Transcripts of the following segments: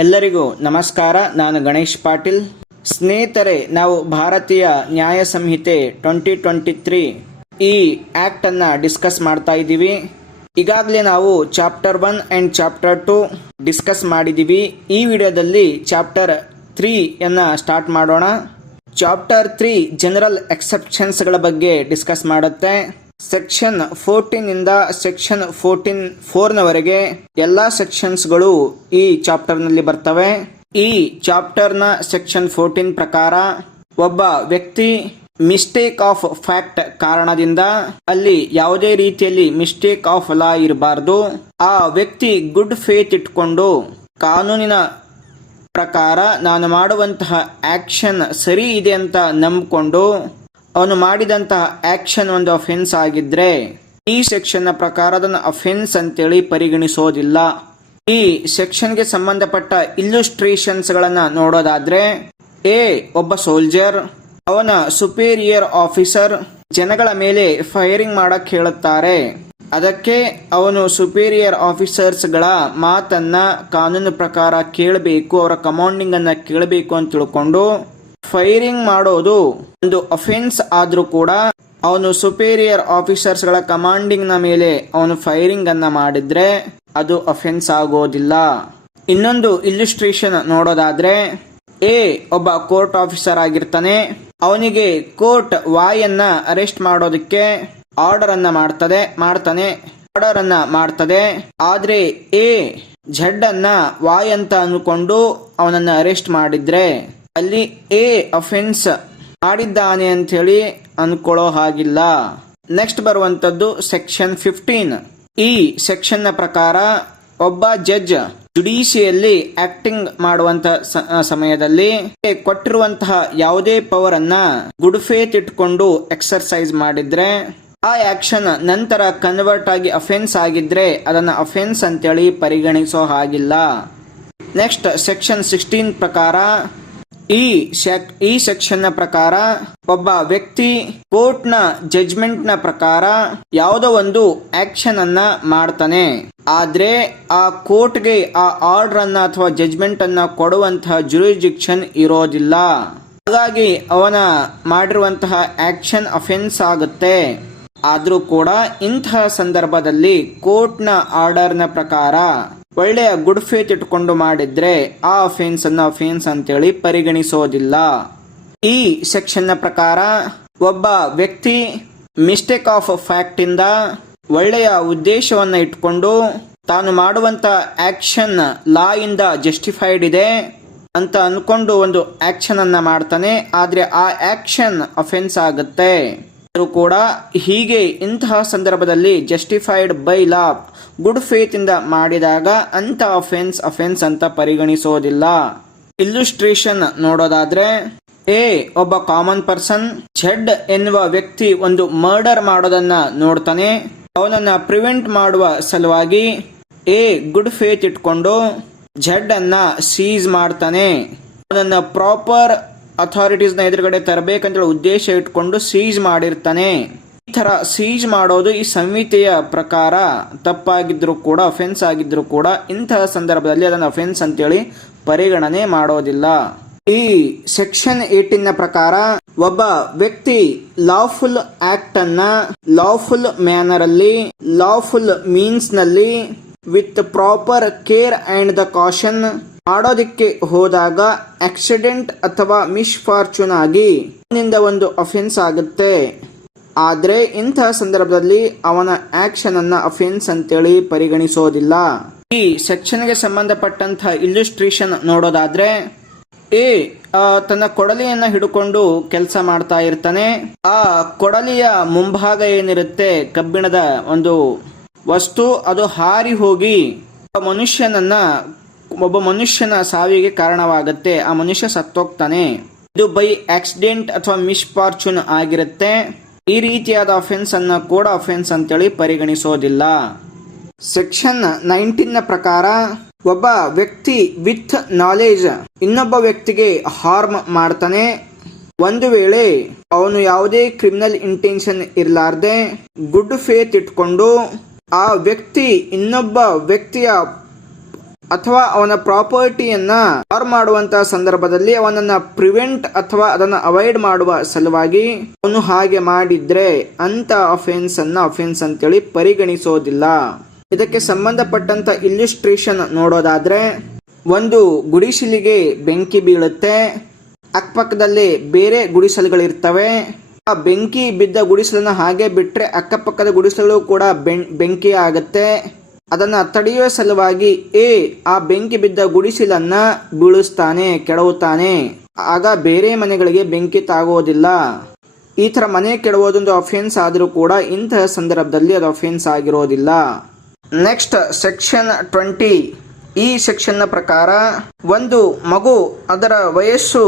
ಎಲ್ಲರಿಗೂ ನಮಸ್ಕಾರ. ನಾನು ಗಣೇಶ್ ಪಾಟೀಲ್. ಸ್ನೇಹಿತರೆ, ನಾವು ಭಾರತೀಯ ನ್ಯಾಯ ಸಂಹಿತೆ 2023 ಈ ಆಕ್ಟ್ ಅನ್ನ ಡಿಸ್ಕಸ್ ಮಾಡ್ತಾ ಇದ್ದೀವಿ. ಈಗಾಗಲೇ ನಾವು ಚಾಪ್ಟರ್ 1 ಅಂಡ್ ಚಾಪ್ಟರ್ 2 ಡಿಸ್ಕಸ್ ಮಾಡಿದ್ದೀವಿ. ಈ ವಿಡಿಯೋದಲ್ಲಿ ಚಾಪ್ಟರ್ 3 ಯನ್ನು ಸ್ಟಾರ್ಟ್ ಮಾಡೋಣ. ಚಾಪ್ಟರ್ 3 ಜನರಲ್ ಎಕ್ಸೆಪ್ಷನ್ಸ್ಗಳ ಬಗ್ಗೆ ಡಿಸ್ಕಸ್ ಮಾಡುತ್ತೆ. ಸೆಕ್ಷನ್ 14 ಇಂದ ಸೆಕ್ಷನ್ 4 ಎಲ್ಲಾ ಸೆಕ್ಷನ್ಸ್ಗಳು ಈ ಚಾಪ್ಟರ್ ನಲ್ಲಿ ಬರ್ತವೆ. ಈ ಚಾಪ್ಟರ್ ನ ಸೆಕ್ಷನ್ 14 ಪ್ರಕಾರ ಒಬ್ಬ ವ್ಯಕ್ತಿ ಮಿಸ್ಟೇಕ್ ಆಫ್ ಫ್ಯಾಕ್ಟ್ ಕಾರಣದಿಂದ ಅಲ್ಲಿ ಯಾವುದೇ ರೀತಿಯಲ್ಲಿ ಮಿಸ್ಟೇಕ್ ಆಫ್ ಲಾ ಇರಬಾರ್ದು. ಆ ವ್ಯಕ್ತಿ ಗುಡ್ ಫೇತ್ ಇಟ್ಕೊಂಡು ಕಾನೂನಿನ ಪ್ರಕಾರ ನಾನು ಮಾಡುವಂತಹ ಆಕ್ಷನ್ ಸರಿ ಇದೆ ಅಂತ ನಂಬಿಕೊಂಡು ಅವನು ಮಾಡಿದಂತಹ ಆಕ್ಷನ್ ಒಂದು ಅಫೆನ್ಸ್ ಆಗಿದ್ರೆ ಈ ಸೆಕ್ಷನ್ ನ ಪ್ರಕಾರ ಅದನ್ನು ಅಫೆನ್ಸ್ ಅಂತೇಳಿ ಪರಿಗಣಿಸೋದಿಲ್ಲ. ಈ ಸೆಕ್ಷನ್ಗೆ ಸಂಬಂಧಪಟ್ಟ ಇಲ್ಲುಸ್ಟ್ರೇಷನ್ಸ್ ಗಳನ್ನ ನೋಡೋದಾದ್ರೆ, ಒಬ್ಬ ಸೋಲ್ಜರ್ ಅವನ ಸುಪೀರಿಯರ್ ಆಫೀಸರ್ ಜನಗಳ ಮೇಲೆ ಫೈರಿಂಗ್ ಮಾಡಕ್ ಹೇಳುತ್ತಾರೆ. ಅದಕ್ಕೆ ಅವನು ಸುಪೀರಿಯರ್ ಆಫೀಸರ್ಸ್ ಗಳ ಮಾತನ್ನ ಕಾನೂನು ಪ್ರಕಾರ ಕೇಳಬೇಕು, ಅವರ ಕಮಾಂಡಿಂಗ್ ಅನ್ನ ಕೇಳಬೇಕು ಅಂತ ತಿಳ್ಕೊಂಡು ಫೈರಿಂಗ್ ಮಾಡೋದು ಒಂದು ಅಫೆನ್ಸ್ ಆದ್ರೂ ಕೂಡ ಅವನು ಸುಪೀರಿಯರ್ ಆಫೀಸರ್ಸ್ ಗಳ ಕಮಾಂಡಿಂಗ್ ನ ಮೇಲೆ ಅವನು ಫೈರಿಂಗ್ ಅನ್ನ ಮಾಡಿದ್ರೆ ಅದು ಅಫೆನ್ಸ್ ಆಗೋದಿಲ್ಲ. ಇನ್ನೊಂದು ಇಲ್ಲುಸ್ಟ್ರೇಷನ್ ನೋಡೋದಾದ್ರೆ, ಒಬ್ಬ ಕೋರ್ಟ್ ಆಫೀಸರ್ ಆಗಿರ್ತಾನೆ. ಅವನಿಗೆ ಕೋರ್ಟ್ ವಾಯನ್ನ ಅರೆಸ್ಟ್ ಮಾಡೋದಕ್ಕೆ ಆರ್ಡರ್ ಅನ್ನ ಮಾಡ್ತದೆ. ಆದ್ರೆ ಝಡ್ ಅನ್ನ ವಾಯ್ ಅಂತ ಅನ್ಕೊಂಡು ಅವನನ್ನ ಅರೆಸ್ಟ್ ಮಾಡಿದ್ರೆ ಅಲ್ಲಿ ಅಫೆನ್ಸ್ ಮಾಡಿದ್ದಾನೆ ಅಂತ ಹೇಳಿ ಅನ್ಕೊಳ್ಳೋ ಹಾಗಿಲ್ಲ. ನೆಕ್ಸ್ಟ್ ಬರುವಂತದ್ದು ಸೆಕ್ಷನ್ 15. ಈ ಸೆಕ್ಷನ್ ನ ಪ್ರಕಾರ ಒಬ್ಬ ಜಡ್ಜ್ ಜುಡಿಷಿಯಲ್ಲಿ ಆಕ್ಟಿಂಗ್ ಮಾಡುವಂತ ಸಮಯದಲ್ಲಿ ಕೊಟ್ಟಿರುವಂತಹ ಯಾವುದೇ ಪವರ್ ಅನ್ನ ಗುಡ್ ಫೇತ್ ಇಟ್ಕೊಂಡು ಎಕ್ಸರ್ಸೈಸ್ ಮಾಡಿದ್ರೆ ಆ ಆಕ್ಷನ್ ನಂತರ ಕನ್ವರ್ಟ್ ಆಗಿ ಅಫೆನ್ಸ್ ಆಗಿದ್ರೆ ಅದನ್ನ ಅಫೆನ್ಸ್ ಅಂತೇಳಿ ಪರಿಗಣಿಸೋ ಹಾಗಿಲ್ಲ. ನೆಕ್ಸ್ಟ್ ಸೆಕ್ಷನ್ 16 ಪ್ರಕಾರ ಈ ಸೆಕ್ಷನ್ ನ ಪ್ರಕಾರ ಒಬ್ಬ ವ್ಯಕ್ತಿ ಕೋರ್ಟ್ ನ ಜಡ್ಜ್ಮೆಂಟ್ ನ ಪ್ರಕಾರ ಯಾವುದೋ ಒಂದು ಆಕ್ಷನ್ ಅನ್ನ ಮಾಡ್ತಾನೆ. ಆದ್ರೆ ಆ ಕೋರ್ಟ್ಗೆ ಆ ಆರ್ಡರ್ ಅನ್ನ ಅಥವಾ ಜಡ್ಜ್ಮೆಂಟ್ ಅನ್ನ ಕೊಡುವಂತಹ ಜುರಿಸ್ಡಿಕ್ಷನ್ ಇರೋದಿಲ್ಲ. ಹಾಗಾಗಿ ಅವನ ಮಾಡಿರುವಂತಹ ಆಕ್ಷನ್ ಅಫೆನ್ಸ್ ಆಗುತ್ತೆ. ಆದ್ರೂ ಕೂಡ ಇಂತಹ ಸಂದರ್ಭದಲ್ಲಿ ಕೋರ್ಟ್ ನ ಆರ್ಡರ್ ನ ಪ್ರಕಾರ ಒಳ್ಳೆಯ ಗುಡ್ ಫೇತ್ ಇಟ್ಕೊಂಡು ಮಾಡಿದ್ರೆ ಆ ಅಫೆನ್ಸ್ ಅನ್ನ ಅಫೆನ್ಸ್ ಅಂತೇಳಿ ಪರಿಗಣಿಸೋದಿಲ್ಲ. ಈ ಸೆಕ್ಷನ್ ನ ಪ್ರಕಾರ ಒಬ್ಬ ವ್ಯಕ್ತಿ ಮಿಸ್ಟೇಕ್ ಆಫ್ ಫ್ಯಾಕ್ಟ್ ಇಂದ ಒಳ್ಳೆಯ ಉದ್ದೇಶವನ್ನ ಇಟ್ಕೊಂಡು ತಾನು ಮಾಡುವಂತ ಆಕ್ಷನ್ ಲಾ ಇಂದ ಜಸ್ಟಿಫೈಡ್ ಇದೆ ಅಂತ ಅನ್ಕೊಂಡು ಒಂದು ಆಕ್ಷನ್ ಅನ್ನ ಮಾಡ್ತಾನೆ. ಆದ್ರೆ ಆ ಆಕ್ಷನ್ ಅಫೆನ್ಸ್ ಆಗುತ್ತೆ. ಕೂಡ ಹೀಗೆ ಇಂತಹ ಸಂದರ್ಭದಲ್ಲಿ justified by law good faith ಇಂದ ಮಾಡಿದಾಗ ಅಂತ ಅಫೆನ್ಸ್ ಅಂತ ಪರಿಗಣಿಸೋದಿಲ್ಲ. ಇಲ್ಲುಸ್ಟ್ರೇಷನ್ ನೋಡೋದಾದ್ರೆ, ಒಬ್ಬ ಕಾಮನ್ ಪರ್ಸನ್ ಝಡ್ ಎನ್ನುವ ವ್ಯಕ್ತಿ ಒಂದು ಮರ್ಡರ್ ಮಾಡೋದನ್ನ ನೋಡ್ತಾನೆ. ಅವನನ್ನ ಪ್ರಿವೆಂಟ್ ಮಾಡುವ ಸಲುವಾಗಿ ಗುಡ್ ಫೇತ್ ಇಟ್ಕೊಂಡು ಝಡ್ ಅನ್ನ ಸೀಸ್ ಮಾಡ್ತಾನೆ. ಅವನನ್ನ ಪ್ರಾಪರ್ ಅಥಾರಿಟೀಸ್ ನ ಎದುರುಗಡೆ ತರಬೇಕಂತ ಉದ್ದೇಶ ಇಟ್ಕೊಂಡು ಸೀಜ್ ಮಾಡಿರ್ತಾನೆ. ಈ ತರ ಸೀಜ್ ಮಾಡೋದು ಈ ಸಂಹಿತೆಯ ಪ್ರಕಾರ ತಪ್ಪಾಗಿದ್ರು ಕೂಡ ಅಫೆನ್ಸ್ ಆಗಿದ್ರು ಕೂಡ ಇಂತಹ ಸಂದರ್ಭದಲ್ಲಿ ಅದನ್ನು ಅಫೆನ್ಸ್ ಅಂತೇಳಿ ಪರಿಗಣನೆ ಮಾಡೋದಿಲ್ಲ. ಈ ಸೆಕ್ಷನ್ 18 ನ ಪ್ರಕಾರ ಒಬ್ಬ ವ್ಯಕ್ತಿ ಲಾಫುಲ್ ಆಕ್ಟ್ ಅನ್ನ ಲಾಫುಲ್ ಮ್ಯಾನರ್ ಅಲ್ಲಿ ಲಾಫುಲ್ ಮೀನ್ಸ್ ನಲ್ಲಿ with proper care and the caution ಮಾಡೋದಿಕ್ಕೆ ಹೋದಾಗ ಆಕ್ಸಿಡೆಂಟ್ ಅಥವಾ ಮಿಸ್ಫಾರ್ಚೂನ್ ಆಗಿ ನಿಂದ ಒಂದು ಅಫೆನ್ಸ್ ಆಗುತ್ತೆ. ಆದ್ರೆ ಇಂತಹ ಸಂದರ್ಭದಲ್ಲಿ ಅವನ ಆಕ್ಷನ್ ಅನ್ನ ಅಫೆನ್ಸ್ ಅಂತೇಳಿ ಪರಿಗಣಿಸೋದಿಲ್ಲ. ಈ ಸೆಕ್ಷನ್ಗೆ ಸಂಬಂಧಪಟ್ಟಂತಹ ಇಲ್ಲುಸ್ಟ್ರೇಷನ್ ನೋಡೋದಾದ್ರೆ, ತನ್ನ ಕೊಡಲಿಯನ್ನ ಹಿಡ್ಕೊಂಡು ಕೆಲಸ ಮಾಡ್ತಾ ಇರ್ತಾನೆ. ಆ ಕೊಡಲಿಯ ಮುಂಭಾಗ ಏನಿರುತ್ತೆ ಕಬ್ಬಿಣದ ಒಂದು ವಸ್ತು, ಅದು ಹಾರಿ ಹೋಗಿ ಒಬ್ಬ ಮನುಷ್ಯನ ಸಾವಿಗೆ ಕಾರಣವಾಗುತ್ತೆ. ಆ ಮನುಷ್ಯ ಸತ್ತೋಗ್ತಾನೆ. ಇದು ಬೈ ಆಕ್ಸಿಡೆಂಟ್ ಅಥವಾ ಮಿಸ್ಫಾರ್ಚೂನ್ ಆಗಿರುತ್ತೆ. ಈ ರೀತಿಯಾದ ಅಫೆನ್ಸ್ ಅನ್ನ ಕೂಡ ಅಫೆನ್ಸ್ ಅಂತೇಳಿ ಪರಿಗಣಿಸೋದಿಲ್ಲ. ಸೆಕ್ಷನ್ 19 ನ ಪ್ರಕಾರ ಒಬ್ಬ ವ್ಯಕ್ತಿ ವಿತ್ ನಾಲೆಜ್ ಇನ್ನೊಬ್ಬ ವ್ಯಕ್ತಿಗೆ ಹಾರ್ಮ್ ಮಾಡ್ತಾನೆ. ಒಂದು ವೇಳೆ ಅವನು ಯಾವುದೇ ಕ್ರಿಮಿನಲ್ ಇಂಟೆನ್ಷನ್ ಇರಲಾರ್ದೆ ಗುಡ್ ಫೇತ್ ಇಟ್ಕೊಂಡು ಆ ವ್ಯಕ್ತಿ ಇನ್ನೊಬ್ಬ ವ್ಯಕ್ತಿಯ ಅಥವಾ ಅವನ ಪ್ರಾಪರ್ಟಿಯನ್ನ ಹಾರ್ಮ್ ಮಾಡುವಂತಹ ಸಂದರ್ಭದಲ್ಲಿ ಅವನನ್ನ ಪ್ರಿವೆಂಟ್ ಅಥವಾ ಅದನ್ನ ಅವಾಯ್ಡ್ ಮಾಡುವ ಸಲುವಾಗಿ ಅವನು ಹಾಗೆ ಮಾಡಿದ್ರೆ ಅಂತ ಅಫೆನ್ಸ್ ಅಂತೇಳಿ ಪರಿಗಣಿಸೋದಿಲ್ಲ. ಇದಕ್ಕೆ ಸಂಬಂಧಪಟ್ಟಂತ ಇಲ್ಲಿಸ್ಟ್ರೇಷನ್ ನೋಡೋದಾದ್ರೆ, ಒಂದು ಗುಡಿಸಲಿಗೆ ಬೆಂಕಿ ಬೀಳುತ್ತೆ, ಅಕ್ಕಪಕ್ಕದಲ್ಲಿ ಬೇರೆ ಗುಡಿಸಲುಗಳಿರ್ತವೆ. ಆ ಬೆಂಕಿ ಬಿದ್ದ ಗುಡಿಸಲನ್ನ ಹಾಗೆ ಬಿಟ್ರೆ ಅಕ್ಕಪಕ್ಕದ ಗುಡಿಸಲು ಕೂಡ ಬೆಂಕಿ ಆಗುತ್ತೆ. ಅದನ್ನ ತಡೆಯುವ ಸಲುವಾಗಿ ಆ ಬೆಂಕಿ ಬಿದ್ದ ಗುಡಿಸಲನ್ನ ಬೀಳಿಸ್ತಾನೆ, ಕೆಡವುತ್ತಾನೆ. ಆಗ ಬೇರೆ ಮನೆಗಳಿಗೆ ಬೆಂಕಿ ತಾಗೋದಿಲ್ಲ. ಈ ತರ ಮನೆ ಕೆಡವೋದೊಂದು ಅಫೆನ್ಸ್ ಆದರೂ ಕೂಡ ಇಂತಹ ಸಂದರ್ಭದಲ್ಲಿ ಅದು ಅಫೆನ್ಸ್ ಆಗಿರೋದಿಲ್ಲ. Next section 20. ಈ ಸೆಕ್ಷನ್ ನ ಪ್ರಕಾರ ಒಂದು ಮಗು ಅದರ ವಯಸ್ಸು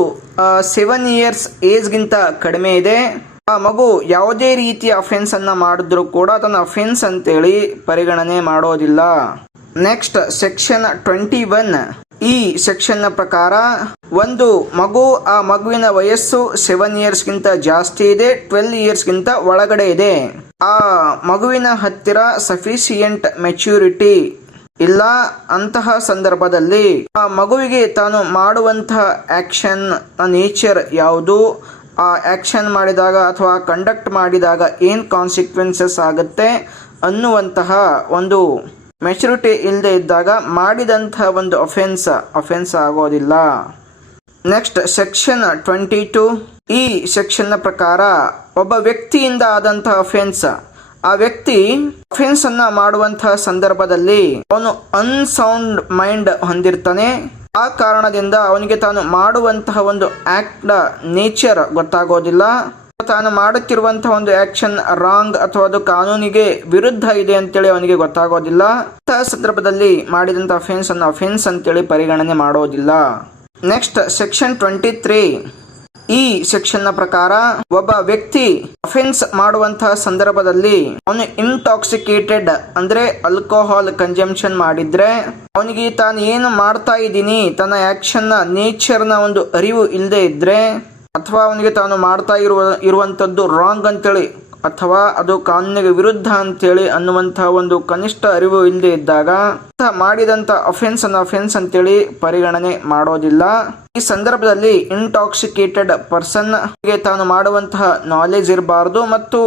7 years ಏಜ್ಗಿಂತ ಕಡಿಮೆ ಇದೆ, ಆ ಮಗು ಯಾವುದೇ ರೀತಿಯ ಅಫೆನ್ಸ್ ಅನ್ನ ಮಾಡಿದ್ರು ಕೂಡ ಅದನ್ನ ಅಫೆನ್ಸ್ ಅಂತೇಳಿ ಪರಿಗಣನೆ ಮಾಡೋದಿಲ್ಲ. Next section 21. ಈ ಸೆಕ್ಷನ್ ನ ಪ್ರಕಾರ ಒಂದು ಮಗು, ಆ ಮಗುವಿನ ವಯಸ್ಸು 7 yearsಗಿಂತ ಜಾಸ್ತಿ ಇದೆ, 12 yearsಗಿಂತ ಒಳಗಡೆ ಇದೆ, ಆ ಮಗುವಿನ ಹತ್ತಿರ ಸಫಿಸಿಯೆಂಟ್ ಮೆಚ್ಯೂರಿಟಿ ಇಲ್ಲ. ಅಂತಹ ಸಂದರ್ಭದಲ್ಲಿ ಆ ಮಗುವಿಗೆ ತಾನು ಮಾಡುವಂತಹ ಆಕ್ಷನ್ ನೇಚರ್ ಯಾವುದು, ಆ ಆಕ್ಷನ್ ಮಾಡಿದಾಗ ಅಥವಾ ಕಂಡಕ್ಟ್ ಮಾಡಿದಾಗ ಏನ್ ಕಾನ್ಸಿಕ್ವೆನ್ಸಸ್ ಆಗುತ್ತೆ ಅನ್ನುವಂತಹ ಒಂದು ಮೆಚುರಿಟಿ ಇಲ್ಲದೆ ಇದ್ದಾಗ ಮಾಡಿದಂತಹ ಒಂದು ಅಫೆನ್ಸ್ ಆಗೋದಿಲ್ಲ. Next section 22. ಈ ಸೆಕ್ಷನ್ ನ ಪ್ರಕಾರ ಒಬ್ಬ ವ್ಯಕ್ತಿಯಿಂದ ಆದಂತಹ ಅಫೆನ್ಸ್, ಆ ವ್ಯಕ್ತಿ ಅಫೆನ್ಸ್ ಅನ್ನ ಮಾಡುವಂತಹ ಸಂದರ್ಭದಲ್ಲಿ ಅವನು ಅನ್ಸೌಂಡ್ ಮೈಂಡ್ ಹೊಂದಿರ್ತಾನೆ. ಆ ಕಾರಣದಿಂದ ಅವನಿಗೆ ತಾನು ಮಾಡುವಂತಹ ಒಂದು ಆಕ್ಟ್ ನೇಚರ್ ಗೊತ್ತಾಗೋದಿಲ್ಲ. ತಾನು ಮಾಡುತ್ತಿರುವಂತಹ ಒಂದು ಆಕ್ಷನ್ ರಾಂಗ್ ಅಥವಾ ಅದು ಕಾನೂನಿಗೆ ವಿರುದ್ಧ ಇದೆ ಅಂತೇಳಿ ಅವನಿಗೆ ಗೊತ್ತಾಗೋದಿಲ್ಲ. ಅಂತಹ ಸಂದರ್ಭದಲ್ಲಿ ಮಾಡಿದಂತಹ ಅಫೆನ್ಸ್ ಅಂತೇಳಿ ಪರಿಗಣನೆ ಮಾಡೋದಿಲ್ಲ. Next section 23. ಈ ಸೆಕ್ಷನ್ ನ ಪ್ರಕಾರ ಒಬ್ಬ ವ್ಯಕ್ತಿ ಅಫೆನ್ಸ್ ಮಾಡುವಂತಹ ಸಂದರ್ಭದಲ್ಲಿ ಅವನು ಇಂಟಾಕ್ಸಿಕೇಟೆಡ್ ಅಂದ್ರೆ ಆಲ್ಕೋಹಾಲ್ ಕನ್ಸಂಪ್ಷನ್ ಮಾಡಿದ್ರೆ, ಅವನಿಗೆ ತಾನು ಏನು ಮಾಡ್ತಾ ಇದ್ದೀನಿ ತನ್ನ ಆಕ್ಷನ್ ನ ನೇಚರ್ ನ ಒಂದು ಅರಿವು ಇಲ್ಲದೆ ಇದ್ರೆ, ಅಥವಾ ಅವನಿಗೆ ತಾನು ಮಾಡ್ತಾ ಇರುವಂತದ್ದು ರಾಂಗ್ ಅಂತೇಳಿ ಅಥವಾ ಅದು ಕಾನೂನಿಗೆ ವಿರುದ್ಧ ಅಂತೇಳಿ ಅನ್ನುವಂತಹ ಒಂದು ಕನಿಷ್ಠ ಅರಿವು ಇಲ್ಲದೆ ಇದ್ದಾಗ ಮಾಡಿದಂತ ಅಫೆನ್ಸ್ ಅಂತೇಳಿ ಪರಿಗಣನೆ ಮಾಡೋದಿಲ್ಲ. ಈ ಸಂದರ್ಭದಲ್ಲಿ ಇಂಟಾಕ್ಸಿಕೇಟೆಡ್ ಪರ್ಸನ್ ಗೆ ತಾನು ಮಾಡುವಂತಹ ನಾಲೆಜ್ ಇರಬಾರ್ದು ಮತ್ತು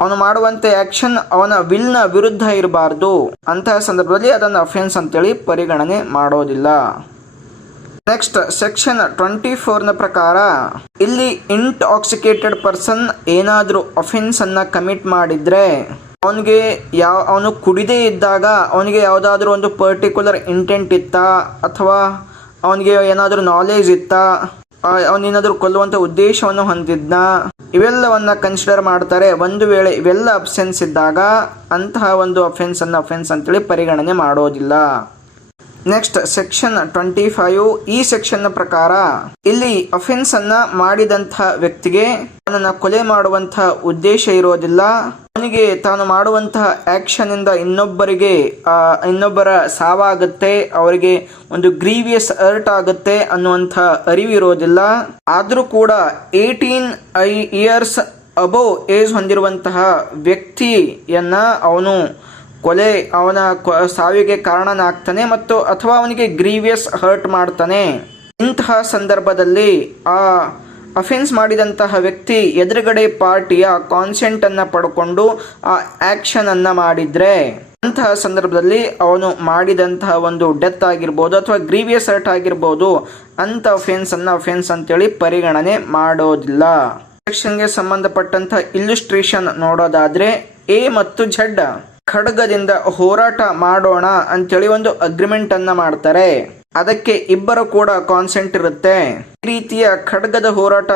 ಅವನು ಮಾಡುವಂತ ಆಕ್ಷನ್ ಅವನ ವಿಲ್ ನ ವಿರುದ್ಧ ಇರಬಾರ್ದು. ಅಂತಹ ಸಂದರ್ಭದಲ್ಲಿ ಅದನ್ನು ಅಫೆನ್ಸ್ ಅಂತೇಳಿ ಪರಿಗಣನೆ ಮಾಡೋದಿಲ್ಲ. ನೆಕ್ಸ್ಟ್ ಸೆಕ್ಷನ್ 24 ನ ಪ್ರಕಾರ ಇಲ್ಲಿ ಇಂಟಾಕ್ಸಿಕೇಟೆಡ್ ಪರ್ಸನ್ ಏನಾದ್ರೂ ಅಫೆನ್ಸ್ ಅನ್ನ ಕಮಿಟ್ ಮಾಡಿದ್ರೆ ಅವನು ಕುಡಿದೇ ಇದ್ದಾಗ ಅವನಿಗೆ ಯಾವುದಾದ್ರೂ ಒಂದು ಪರ್ಟಿಕ್ಯುಲರ್ ಇಂಟೆಂಟ್ ಇತ್ತಾ ಅಥವಾ ಅವನಿಗೆ ಏನಾದ್ರೂ ನಾಲೆಜ್ ಇತ್ತಾ, ಅವನೇನಾದ್ರೂ ಕೊಲ್ಲುವಂತ ಉದ್ದೇಶವನ್ನು ಹೊಂದಿದ್ನ, ಇವೆಲ್ಲವನ್ನ ಕನ್ಸಿಡರ್ ಮಾಡ್ತಾರೆ. ಒಂದು ವೇಳೆ ಇವೆಲ್ಲ ಅಬ್ಸೆನ್ಸ್ ಇದ್ದಾಗ ಅಂತಹ ಒಂದು ಅಫೆನ್ಸ್ ಅಂತೇಳಿ ಪರಿಗಣನೆ ಮಾಡೋದಿಲ್ಲ. Next section 25. ಈ ಸೆಕ್ಷನ್ ನ ಪ್ರಕಾರ ಇಲ್ಲಿ ಅಫೆನ್ಸ್ ಅನ್ನ ಮಾಡಿದಂತಹ ವ್ಯಕ್ತಿಗೆ ಅವನನ್ನ ಕೊಲೆ ಮಾಡುವಂತಹ ಉದ್ದೇಶ ಇರೋದಿಲ್ಲ. ಅವನಿಗೆ ತಾನು ಮಾಡುವಂತಹ ಆಕ್ಷನ್ ಇಂದ ಇನ್ನೊಬ್ಬರ ಸಾವಾಗುತ್ತೆ, ಅವರಿಗೆ ಒಂದು ಗ್ರೀವಿಯಸ್ ಹರ್ಟ್ ಆಗುತ್ತೆ ಅನ್ನುವಂತಹ ಅರಿವಿರೋದಿಲ್ಲ. ಆದ್ರೂ ಕೂಡ 18 years ಅಬೋವ್ ಏಜ್ ಹೊಂದಿರುವಂತಹ ವ್ಯಕ್ತಿಯನ್ನ ಅವನು ಅವನ ಸಾವಿಗೆ ಕಾರಣನಾಗ್ತಾನೆ ಮತ್ತು ಅಥವಾ ಅವನಿಗೆ ಗ್ರೀವಿಯಸ್ ಹರ್ಟ್ ಮಾಡ್ತಾನೆ. ಇಂತಹ ಸಂದರ್ಭದಲ್ಲಿ ಆ ಅಫೆನ್ಸ್ ಮಾಡಿದಂತಹ ವ್ಯಕ್ತಿ ಎದುರುಗಡೆ ಪಾರ್ಟಿಯ ಕಾನ್ಸೆಂಟ್ ಅನ್ನ ಪಡ್ಕೊಂಡು ಆ ಆಕ್ಷನ್ ಅನ್ನ ಮಾಡಿದ್ರೆ, ಅಂತಹ ಸಂದರ್ಭದಲ್ಲಿ ಅವನು ಮಾಡಿದಂತಹ ಒಂದು ಡೆತ್ ಆಗಿರ್ಬೋದು ಅಥವಾ ಗ್ರೀವಿಯಸ್ ಹರ್ಟ್ ಆಗಿರ್ಬೋದು, ಅಂತ ಅಫೆನ್ಸ್ ಅಂತೇಳಿ ಪರಿಗಣನೆ ಮಾಡೋದಿಲ್ಲ. ಸೆಕ್ಷನ್ಗೆ ಸಂಬಂಧಪಟ್ಟಂತಹ ಇಲ್ಲುಸ್ಟ್ರೇಷನ್ ನೋಡೋದಾದ್ರೆ, ಎ ಮತ್ತು ಝಡ್ ಖಡ್ಗದಿಂದ ಹೋರಾಟ ಮಾಡೋಣ ಅಂತೇಳಿ ಒಂದು ಅಗ್ರಿಮೆಂಟ್ ಅನ್ನ ಮಾಡ್ತಾರೆ. ಅದಕ್ಕೆ ಇಬ್ಬರು ಕೂಡ ಕಾನ್ಸೆಂಟ್ ಇರುತ್ತೆ. ಈ ರೀತಿಯ ಖಡ್ಗದ ಹೋರಾಟ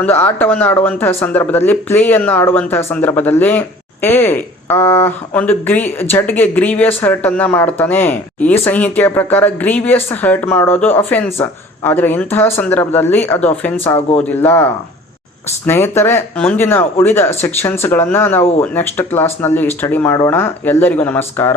ಒಂದು ಆಟವನ್ನು ಆಡುವಂತಹ ಸಂದರ್ಭದಲ್ಲಿ, ಪ್ಲೇ ಅನ್ನ ಆಡುವಂತಹ ಸಂದರ್ಭದಲ್ಲಿ ಒಂದು ಝಡ್ಗೆ ಗ್ರೀವಿಯಸ್ ಹರ್ಟ್ ಅನ್ನ ಮಾಡ್ತಾನೆ. ಈ ಸಂಹಿತೆಯ ಪ್ರಕಾರ ಗ್ರೀವಿಯಸ್ ಹರ್ಟ್ ಮಾಡೋದು ಅಫೆನ್ಸ್, ಆದ್ರೆ ಇಂತಹ ಸಂದರ್ಭದಲ್ಲಿ ಅದು ಅಫೆನ್ಸ್ ಆಗೋದಿಲ್ಲ. ಸ್ನೇಹಿತರೆ, ಮುಂದಿನ ಉಳಿದ ಸೆಕ್ಷನ್ಸ್ಗಳನ್ನು ನಾವು ನೆಕ್ಸ್ಟ್ ಕ್ಲಾಸ್ನಲ್ಲಿ ಸ್ಟಡಿ ಮಾಡೋಣ. ಎಲ್ಲರಿಗೂ ನಮಸ್ಕಾರ.